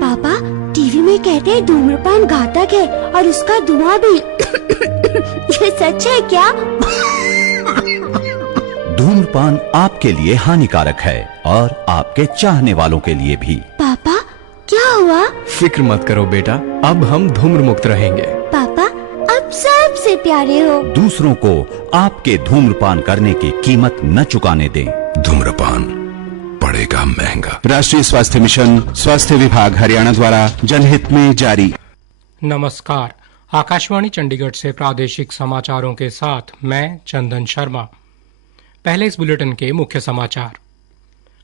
पापा, टीवी में कहते हैं धूम्रपान घातक है और उसका धुआं भी। ये सच है क्या? धूम्रपान आपके लिए हानिकारक है और आपके चाहने वालों के लिए भी। पापा, क्या हुआ? फिक्र मत करो बेटा, अब हम धूम्र मुक्त रहेंगे। पापा, अब सबसे प्यारे हो। दूसरों को आपके धूम्रपान करने की कीमत न चुकाने दें। धूम्रपान पड़ेगा महंगा। राष्ट्रीय स्वास्थ्य मिशन, स्वास्थ्य विभाग हरियाणा द्वारा जनहित में जारी। नमस्कार, आकाशवाणी चंडीगढ़ से प्रादेशिक समाचारों के साथ मैं चंदन शर्मा। पहले इस बुलेटिन के मुख्य समाचार।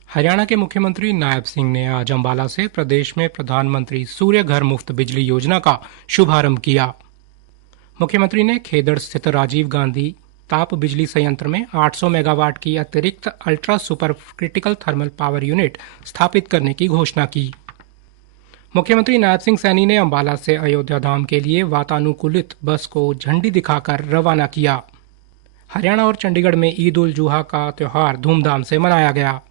हरियाणा के मुख्यमंत्री नायब सिंह ने आज अंबाला से प्रदेश में प्रधानमंत्री सूर्य घर मुफ्त बिजली योजना का शुभारंभ किया। मुख्यमंत्री ने खेदड़ स्थित राजीव गांधी ताप बिजली संयंत्र में 800 मेगावाट की अतिरिक्त ultra super critical thermal power unit स्थापित करने की घोषणा की। मुख्यमंत्री नायब सिंह सैनी ने अंबाला से अयोध्या धाम के लिए वातानुकूलित बस को झंडी दिखाकर रवाना किया। हरियाणा और चंडीगढ़ में ईद उल जुहा का त्यौहार धूमधाम से मनाया गया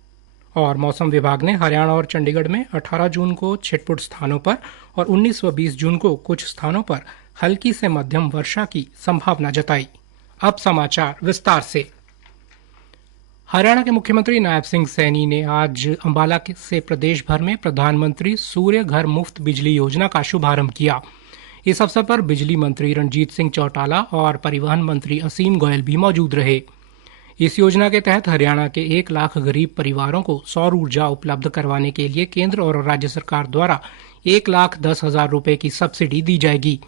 और मौसम विभाग ने हरियाणा और चंडीगढ़ में 18 जून को छिटपुट स्थानों पर और 19 व 20 जून को कुछ स्थानों पर हल्की से मध्यम वर्षा की संभावना जताई। अब समाचार विस्तार से। हरियाणा के मुख्यमंत्री नायब सिंह सैनी ने आज अंबाला से प्रदेश भर में प्रधानमंत्री सूर्य घर मुफ्त बिजली योजना का शुभारंभ किया। इस अवसर पर बिजली मंत्री रणजीत सिंह चौटाला और परिवहन मंत्री असीम गोयल भी मौजूद रहे। इस योजना के तहत हरियाणा के 1 लाख गरीब परिवारों को सौर ऊर्जा उपलब्ध करवाने के लिए केंद्र और राज्य सरकार द्वारा 1,10,000 रुपए की सब्सिडी दी जाएगी।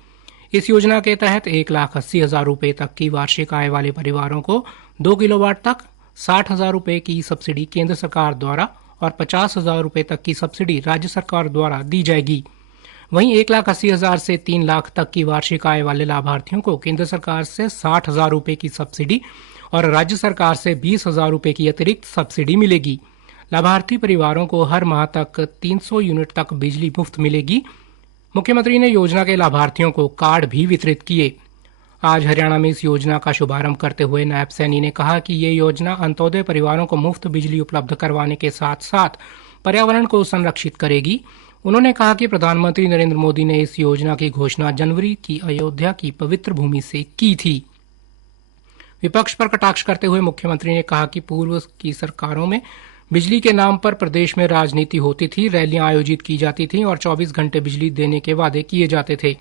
इस योजना के तहत 1,80,000 रुपए तक की वार्षिक आय वाले परिवारों को 2 किलोवाट तक 60,000 रुपए की सब्सिडी केंद्र सरकार द्वारा और 50,000 रुपए तक की सब्सिडी राज्य सरकार द्वारा दी जाएगी। वहीं 1,80,000 से 3 लाख तक की वार्षिक आय वाले लाभार्थियों को केंद्र सरकार से 60,000 रुपए की सब्सिडी और राज्य सरकार से 20,000 रुपए की अतिरिक्त सब्सिडी मिलेगी। लाभार्थी परिवारों को हर माह तक 300 यूनिट तक बिजली मुफ्त मिलेगी। मुख्यमंत्री ने योजना के लाभार्थियों को कार्ड भी वितरित किए। आज हरियाणा में इस योजना का शुभारंभ करते हुए नायब सैनी ने कहा कि ये योजना अंत्योदय परिवारों को मुफ्त बिजली उपलब्ध करवाने के साथ साथ पर्यावरण को संरक्षित करेगी। उन्होंने कहा कि प्रधानमंत्री नरेंद्र मोदी ने इस योजना की घोषणा जनवरी की अयोध्या की पवित्र भूमि से की थी। विपक्ष पर कटाक्ष करते हुए मुख्यमंत्री ने कहा कि पूर्व की सरकारों में बिजली के नाम पर प्रदेश में राजनीति होती थी, रैलियां आयोजित की जाती थीं और 24 घंटे बिजली देने के वादे किए जाते थे।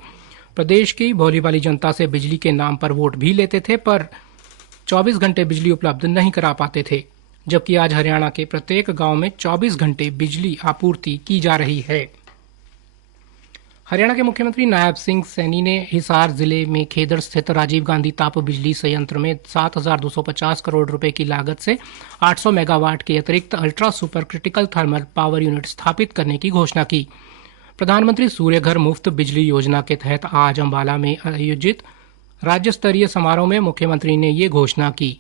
प्रदेश की भोली भाली जनता से बिजली के नाम पर वोट भी लेते थे पर 24 घंटे बिजली उपलब्ध नहीं करा पाते थे, जबकि आज हरियाणा के प्रत्येक गांव में 24 घंटे बिजली आपूर्ति की जा रही है। हरियाणा के मुख्यमंत्री नायब सिंह सैनी ने हिसार जिले में खेदड़ स्थित राजीव गांधी ताप बिजली संयंत्र में 7,250 करोड़ रुपए की लागत से 800 मेगावाट के अतिरिक्त ultra super critical thermal power unit स्थापित करने की घोषणा की। प्रधानमंत्री सूर्य घर मुफ्त बिजली योजना के तहत आज अंबाला में आयोजित राज्य स्तरीय समारोह में मुख्यमंत्री ने ये घोषणा की।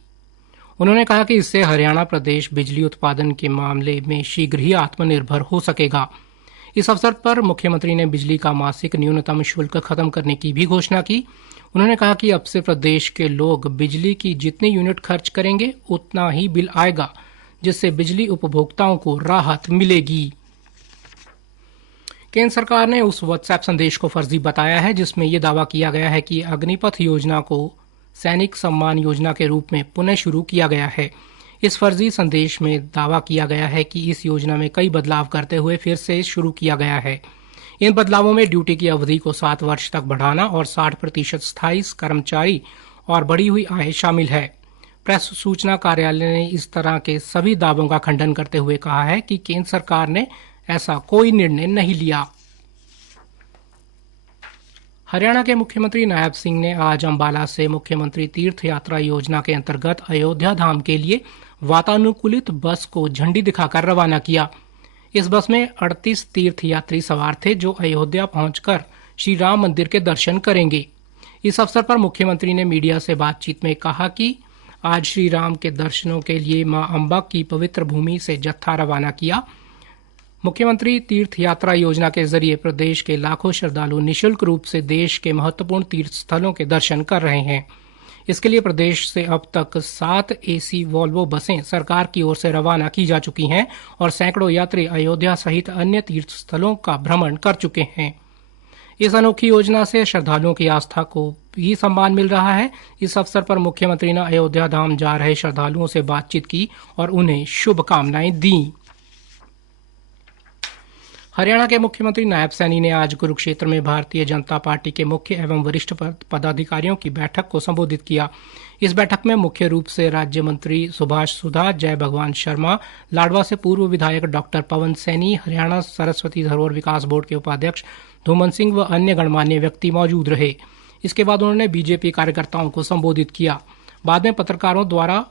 उन्होंने कहा कि इससे हरियाणा प्रदेश बिजली उत्पादन के मामले में शीघ्र ही आत्मनिर्भर हो सकेगा। इस अवसर पर मुख्यमंत्री ने बिजली का मासिक न्यूनतम शुल्क खत्म करने की भी घोषणा की। उन्होंने कहा कि अब से प्रदेश के लोग बिजली की जितनी यूनिट खर्च करेंगे उतना ही बिल आएगा, जिससे बिजली उपभोक्ताओं को राहत मिलेगी। केंद्र सरकार ने उस व्हाट्सएप संदेश को फर्जी बताया है जिसमें यह दावा किया गया है कि अग्निपथ योजना को सैनिक सम्मान योजना के रूप में पुनः शुरू किया गया है। इस फर्जी संदेश में दावा किया गया है कि इस योजना में कई बदलाव करते हुए फिर से शुरू किया गया है। इन बदलावों में ड्यूटी की अवधि को 7 वर्ष तक बढ़ाना और 60% स्थायी कर्मचारी और बढ़ी हुई आय शामिल है। प्रेस सूचना कार्यालय ने इस तरह के सभी दावों का खंडन करते हुए कहा है कि केंद्र सरकार ने ऐसा कोई निर्णय नहीं लिया। हरियाणा के मुख्यमंत्री नायब सिंह ने आज अंबाला से मुख्यमंत्री तीर्थ यात्रा योजना के अंतर्गत अयोध्या धाम के लिए वातानुकूलित बस को झंडी दिखाकर रवाना किया। इस बस में 38 तीर्थ यात्री सवार थे जो अयोध्या पहुंचकर श्री राम मंदिर के दर्शन करेंगे। इस अवसर पर मुख्यमंत्री ने मीडिया से बातचीत में कहा कि आज श्री राम के दर्शनों के लिए मां अंबा की पवित्र भूमि से जत्था रवाना किया। मुख्यमंत्री तीर्थ यात्रा योजना के जरिए प्रदेश के लाखों श्रद्धालु निशुल्क रूप से देश के महत्वपूर्ण तीर्थ स्थलों के दर्शन कर रहे हैं। इसके लिए प्रदेश से अब तक 7 एसी वॉल्वो बसें सरकार की ओर से रवाना की जा चुकी हैं और सैकड़ों यात्री अयोध्या सहित अन्य तीर्थ स्थलों का भ्रमण कर चुके हैं। इस अनोखी योजना से श्रद्धालुओं की आस्था को भी सम्मान मिल रहा है। इस अवसर पर मुख्यमंत्री ने अयोध्या धाम जा रहे श्रद्धालुओं से बातचीत की और उन्हें शुभकामनाएं दी। हरियाणा के मुख्यमंत्री नायब सैनी ने आज कुरुक्षेत्र में भारतीय जनता पार्टी के मुख्य एवं वरिष्ठ पदाधिकारियों की बैठक को संबोधित किया। इस बैठक में मुख्य रूप से राज्य मंत्री सुभाष सुधा, जय भगवान शर्मा, लाडवा से पूर्व विधायक डॉक्टर पवन सैनी, हरियाणा सरस्वती धरोहर विकास बोर्ड के उपाध्यक्ष धूमन सिंह व अन्य गणमान्य व्यक्ति मौजूद रहे। इसके बाद उन्होंने बीजेपी कार्यकर्ताओं को संबोधित किया। बाद में पत्रकारों द्वारा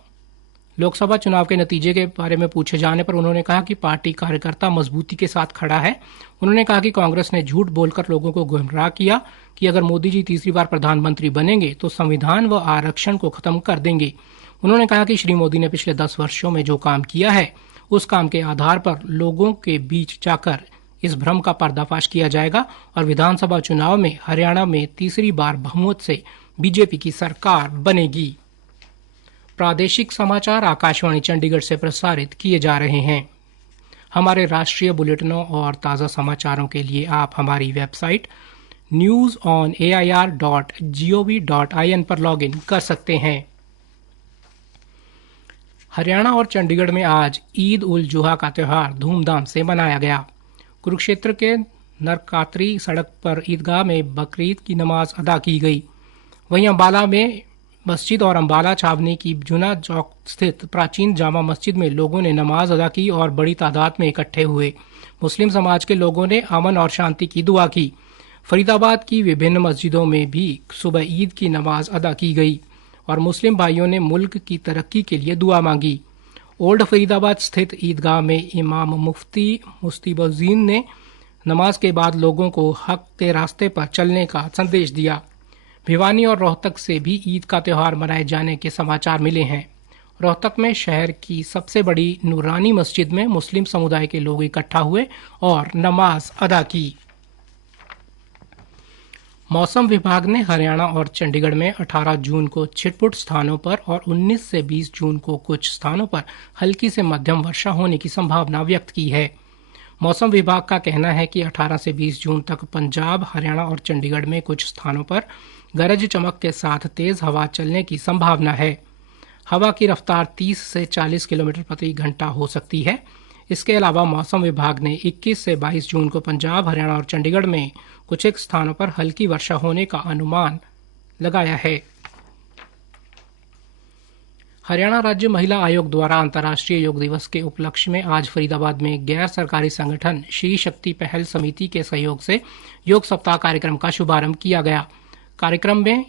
लोकसभा चुनाव के नतीजे के बारे में पूछे जाने पर उन्होंने कहा कि पार्टी कार्यकर्ता मजबूती के साथ खड़ा है। उन्होंने कहा कि कांग्रेस ने झूठ बोलकर लोगों को गुमराह किया कि अगर मोदी जी तीसरी बार प्रधानमंत्री बनेंगे तो संविधान व आरक्षण को खत्म कर देंगे। उन्होंने कहा कि श्री मोदी ने पिछले 10 वर्षों में जो काम किया है उस काम के आधार पर लोगों के बीच जाकर इस भ्रम का पर्दाफाश किया जाएगा और विधानसभा चुनाव में हरियाणा में तीसरी बार बहुमत से बीजेपी की सरकार बनेगी। प्रादेशिक समाचार आकाशवाणी चंडीगढ़ से प्रसारित किए जा रहे हैं। हमारे राष्ट्रीय बुलेटिनों और ताज़ा समाचारों के लिए आप हमारी वेबसाइट newsonair.gov.in पर लॉगिन कर सकते हैं। हरियाणा और चंडीगढ़ में आज ईद उल जुहा का त्यौहार धूमधाम से मनाया गया। कुरुक्षेत्र के नरकात्री सड़क पर ईदगाह में बकरीद की नमाज अदा की गई। वहीं अंबाला में मस्जिद और अंबाला छावनी की जुना चौक स्थित प्राचीन जामा मस्जिद में लोगों ने नमाज अदा की और बड़ी तादाद में इकट्ठे हुए। मुस्लिम समाज के लोगों ने अमन और शांति की दुआ की। फरीदाबाद की विभिन्न मस्जिदों में भी सुबह ईद की नमाज अदा की गई और मुस्लिम भाइयों ने मुल्क की तरक्की के लिए दुआ मांगी। ओल्ड फरीदाबाद स्थित ईदगाह में इमाम मुफ्ती मुस्तिबुद्दीन ने नमाज के बाद लोगों को हक के रास्ते पर चलने का संदेश दिया। भिवानी और रोहतक से भी ईद का त्यौहार मनाए जाने के समाचार मिले हैं। रोहतक में शहर की सबसे बड़ी नूरानी मस्जिद में मुस्लिम समुदाय के लोग इकट्ठा हुए और नमाज अदा की। मौसम विभाग ने हरियाणा और चंडीगढ़ में 18 जून को छिटपुट स्थानों पर और 19 से 20 जून को कुछ स्थानों पर हल्की से मध्यम वर्षा होने की संभावना व्यक्त की है। मौसम विभाग का कहना है कि 18 से 20 जून तक पंजाब, हरियाणा और चंडीगढ़ में कुछ स्थानों पर गरज चमक के साथ तेज हवा चलने की संभावना है। हवा की रफ्तार 30 से 40 किलोमीटर प्रति घंटा हो सकती है। इसके अलावा मौसम विभाग ने 21 से 22 जून को पंजाब, हरियाणा और चंडीगढ़ में कुछ एक स्थानों पर हल्की वर्षा होने का अनुमान लगाया है। हरियाणा राज्य महिला आयोग द्वारा अंतर्राष्ट्रीय योग दिवस के उपलक्ष्य में आज फरीदाबाद में गैर सरकारी संगठन श्री शक्ति पहल समिति के सहयोग से योग सप्ताह कार्यक्रम का शुभारंभ किया गया। कार्यक्रम में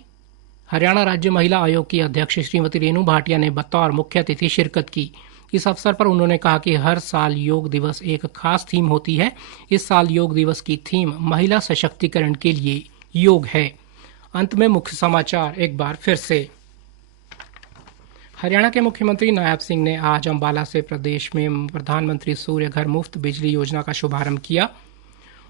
हरियाणा राज्य महिला आयोग की अध्यक्ष श्रीमती रेणु भाटिया ने बतौर मुख्य अतिथि शिरकत की। इस अवसर पर उन्होंने कहा कि हर साल योग दिवस एक खास थीम होती है। इस साल योग दिवस की थीम महिला सशक्तिकरण के लिए योग है। अंत में मुख्य समाचार एक बार फिर से। हरियाणा के मुख्यमंत्री नायब सिंह ने आज अंबाला से प्रदेश में प्रधानमंत्री सूर्य घर मुफ्त बिजली योजना का शुभारंभ किया।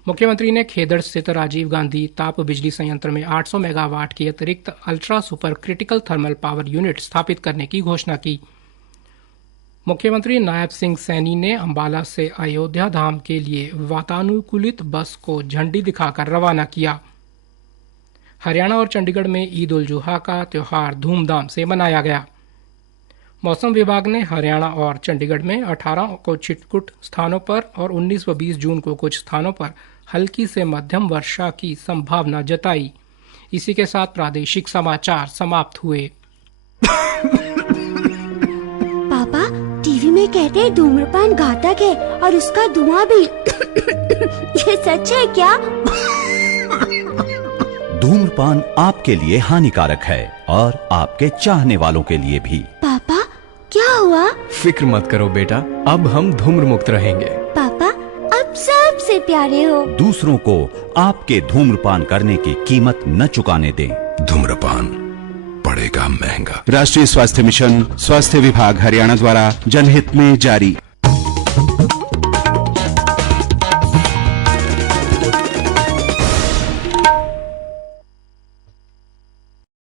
मुख्यमंत्री ने खेदड़ स्थित राजीव गांधी ताप बिजली संयंत्र में 800 मेगावाट की अतिरिक्त ultra super critical thermal power unit स्थापित करने की घोषणा की। मुख्यमंत्री नायब सिंह सैनी ने अंबाला से अयोध्या धाम के लिए वातानुकूलित बस को झंडी दिखाकर रवाना किया। हरियाणा और चंडीगढ़ में ईद उल जुहा का त्यौहार धूमधाम से मनाया गया। मौसम विभाग ने हरियाणा और चंडीगढ़ में 18 को छिटपुट स्थानों पर और 19 व 20 जून को कुछ स्थानों पर हल्की से मध्यम वर्षा की संभावना जताई। इसी के साथ प्रादेशिक समाचार समाप्त हुए। पापा, टीवी में कहते हैं धूम्रपान घातक है और उसका धुआं भी ये सच है क्या? धूम्रपान आपके लिए हानिकारक है और आपके चाहने वालों के लिए भी। पापा, क्या हुआ? फिक्र मत करो बेटा, अब हम धूम्र मुक्त रहेंगे। पापा, अब सबसे प्यारे हो। दूसरों को आपके धूम्रपान करने की कीमत न चुकाने दें। धूम्रपान पड़ेगा महंगा। राष्ट्रीय स्वास्थ्य मिशन, स्वास्थ्य विभाग हरियाणा द्वारा जनहित में जारी।